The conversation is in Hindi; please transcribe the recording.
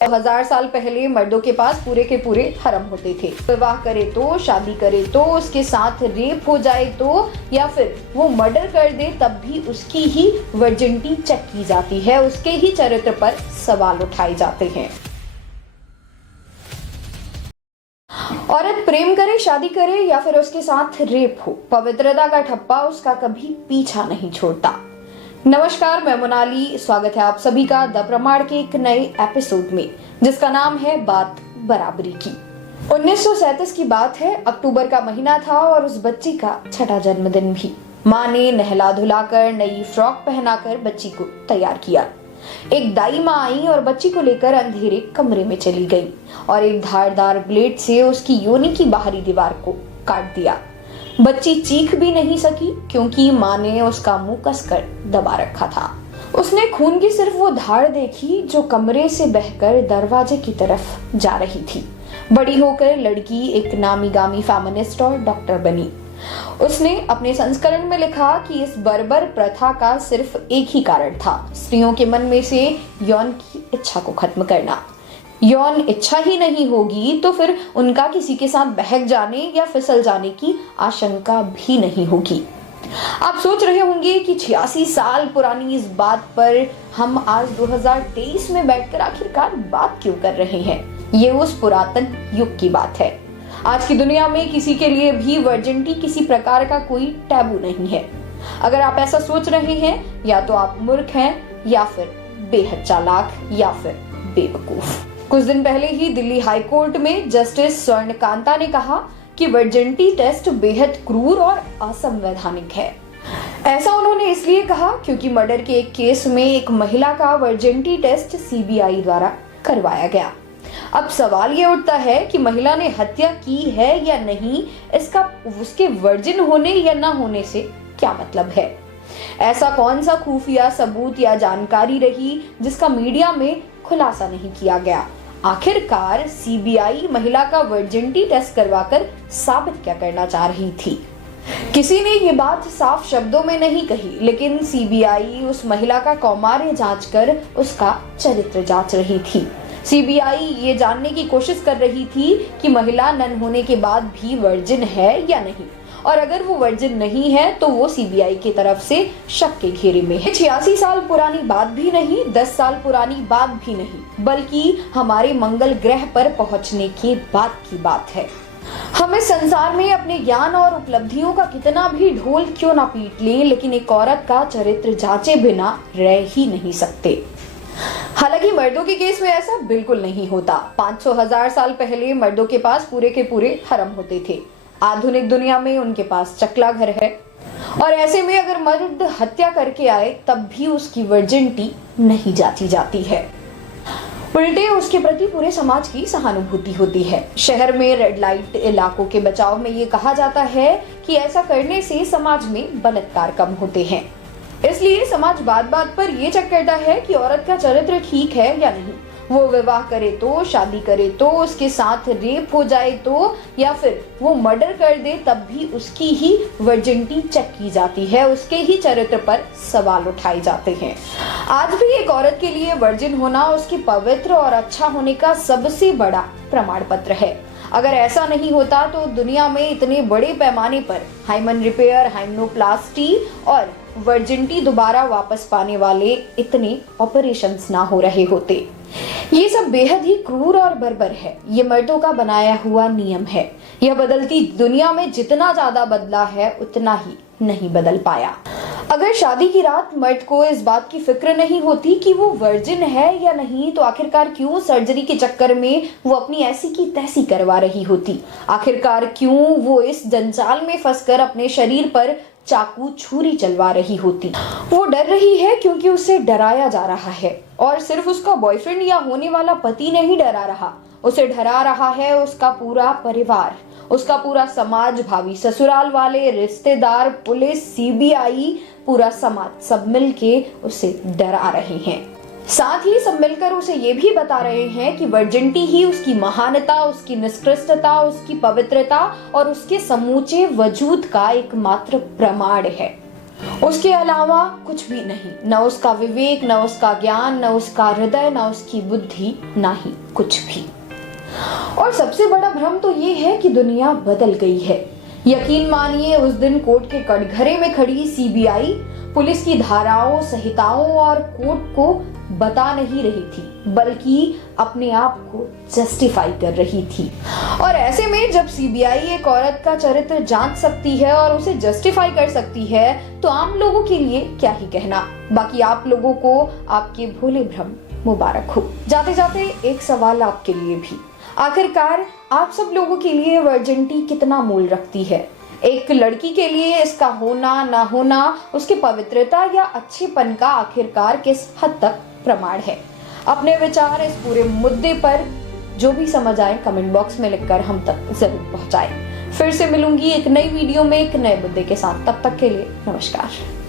हजार साल पहले मर्दों के पास पूरे के पूरे हरम होते थे। विवाह करे तो, शादी करे तो, उसके साथ रेप हो जाए तो, या फिर वो मर्डर कर दे तब भी उसकी ही वर्जिनिटी चेक की जाती है, उसके ही चरित्र पर सवाल उठाए जाते हैं। औरत प्रेम करे, शादी करे या फिर उसके साथ रेप हो, पवित्रता का ठप्पा उसका कभी पीछा नहीं छोड़ता। नमस्कार, मैं मोनाली, स्वागत है आप सभी का द प्रमाण के एक नए एपिसोड में, जिसका नाम है बात बराबरी की। 1937 की बात है, अक्टूबर का महीना था और उस बच्ची का छठा जन्मदिन भी। माँ ने नहला धुलाकर नई फ्रॉक पहनाकर बच्ची को तैयार किया। एक दाई माँ आई और बच्ची को लेकर अंधेरे कमरे में चली गई और एक धारदार ब्लेड से उसकी योनि की बाहरी दीवार को काट दिया। बच्ची चीख भी नहीं सकी क्योंकि माँ ने उसका मुंह कसकर दबा रखा था। उसने खून की सिर्फ वो धार देखी जो कमरे से बहकर दरवाजे की तरफ जा रही थी। बड़ी होकर लड़की एक नामी गामी फेमिनिस्ट और डॉक्टर बनी। उसने अपने संस्करण में लिखा कि इस बर्बर प्रथा का सिर्फ एक ही कारण था, स्त्रियों के मन में से यौन की इच्छा को खत्म करना। यौन इच्छा ही नहीं होगी तो फिर उनका किसी के साथ बहक जाने या फिसल जाने की आशंका भी नहीं होगी। आप सोच रहे होंगे कि 86 साल पुरानी इस बात पर हम आज 2023 में बैठकर आखिरकार बात क्यों कर रहे हैं। ये उस पुरातन युग की बात है। आज की दुनिया में किसी के लिए भी वर्जिनिटी किसी प्रकार का कोई टैबू नहीं है। अगर आप ऐसा सोच रहे हैं, या तो आप मूर्ख हैं, या फिर बेहद चालाक, या फिर बेवकूफ। कुछ दिन पहले ही दिल्ली हाई कोर्ट में जस्टिस स्वर्णकांता ने कहा कि वर्जिनिटी टेस्ट बेहद क्रूर और असंवैधानिक है। ऐसा उन्होंने इसलिए कहा क्योंकि मर्डर के एक केस में एक महिला का वर्जिनिटी टेस्ट सीबीआई द्वारा करवाया गया। अब सवाल ये उठता है कि महिला ने हत्या की है या नहीं, इसका उसके वर्जिन होने या न होने से क्या मतलब है। ऐसा कौन सा खुफिया सबूत या जानकारी रही जिसका मीडिया में खुलासा नहीं किया गया। आखिरकार सीबीआई महिला का वर्जिनिटी टेस्ट करवाकर साबित क्या करना चाह रही थी। किसी ने ये बात साफ शब्दों में नहीं कही, लेकिन सीबीआई उस महिला का कौमार्य जांचकर उसका चरित्र जांच रही थी। सीबीआई ये जानने की कोशिश कर रही थी कि महिला नन होने के बाद भी वर्जिन है या नहीं, और अगर वो वर्जिन नहीं है तो वो सीबीआई की तरफ से शक के घेरे में है। 86 साल पुरानी बात भी नहीं, 10 साल पुरानी बात भी नहीं, बल्कि हमारे मंगल ग्रह पर पहुंचने के बाद की बात है। हम इस संसार में अपने ज्ञान और उपलब्धियों का कितना भी ढोल क्यों ना पीट ले, लेकिन एक औरत का चरित्र जांचे बिना रह ही नहीं सकते। हालांकि मर्दों के केस में ऐसा बिल्कुल नहीं होता। 500,000 साल पहले मर्दों के पास पूरे के पूरे हरम होते थे। आधुनिक दुनिया में उनके पास चकला घर है, और ऐसे में अगर मर्द हत्या करके आए तब भी उसकी वर्जिनिटी नहीं जांची जाती है। उल्टे उसके प्रति पूरे समाज की सहानुभूति होती है। शहर में रेड लाइट इलाकों के बचाव में ये कहा जाता है कि ऐसा करने से समाज में बलात्कार कम होते हैं। इसलिए समाज बात बात पर ये चेक करता है कि औरत का चरित्र ठीक है या नहीं। वो विवाह करे तो, शादी करे तो, उसके साथ रेप हो जाए तो, या फिर वो मर्डर कर दे तब भी उसकी ही वर्जिनिटी चेक की जाती है, उसके ही चरित्र पर सवाल उठाए जाते हैं। आज भी एक औरत के लिए वर्जिन होना उसके पवित्र और अच्छा होने का सबसे बड़ा प्रमाण पत्र है। अगर ऐसा नहीं होता तो दुनिया में इतने बड़े पैमाने पर हाइमन रिपेयर, हाइमनोप्लास्टी और वर्जिनिटी दोबारा वापस पाने वाले इतने ऑपरेशंस ना हो रहे होते। ये सब बेहद ही क्रूर और बर्बर है। ये मर्दों का बनाया हुआ नियम है। यह बदलती दुनिया में जितना ज्यादा बदला है उतना ही नहीं बदल पाया। अगर शादी की रात मर्द को इस बात की फिक्र नहीं होती कि वो वर्जिन है या नहीं, तो आखिरकार क्यों सर्जरी के चक्कर में वो अपनी ऐसी की तैसी करवा रही होती। आखिरकार क्यों वो इस जंजाल में फंसकर अपने शरीर पर चाकू छुरी चलवा रही होती। वो डर रही है क्योंकि उसे डराया जा रहा है, और सिर्फ उसका बॉयफ्रेंड या होने वाला पति नहीं डरा रहा, उसे डरा रहा है उसका पूरा परिवार, उसका पूरा समाज, भाभी ससुराल वाले, रिश्तेदार, पुलिस, सीबीआई, पूरा समाज सब मिलके उसे डरा रहे हैं। साथ ही सब मिलकर उसे ये भी बता रहे हैं कि वर्जिनिटी ही उसकी महानता, उसकी निष्कृष्टता, उसकी पवित्रता और उसके समूचे वजूद का एकमात्र प्रमाण है। उसके अलावा कुछ भी नहीं, न उसका विवेक, न उसका ज्ञान, न उसका हृदय, न उसकी बुद्धि, ना ही कुछ भी। और सबसे बड़ा भ्रम तो ये है कि दुनिया बदल गई है। यकीन मानिए, उस दिन कोर्ट के कटघरे में खड़ी सीबीआई पुलिस की धाराओं, संहिताओं और कोर्ट को बता नहीं रही थी, बल्कि अपने आप को जस्टिफाई कर रही थी। और ऐसे में जब सीबीआई एक औरत का चरित्र जांच सकती है और उसे जस्टिफाई कर सकती है, तो आम लोगों के लिए क्या ही कहना। बाकी आप लोगों को आपके भोले भ्रम मुबारक हो। जाते जाते एक सवाल आपके लिए भी, आखिरकार आप सब लोगों के लिए वर्जिनिटी कितना मूल्य रखती है? एक लड़की के लिए इसका होना ना होना, उसकी पवित्रता या अच्छेपन का आखिरकार किस हद तक प्रमाण है? अपने विचार इस पूरे मुद्दे पर जो भी समझ आए कमेंट बॉक्स में लिखकर हम तक जरूर पहुंचाएं। फिर से मिलूंगी एक नई वीडियो में एक नए मुद्दे के साथ। तब तक के लिए नमस्कार।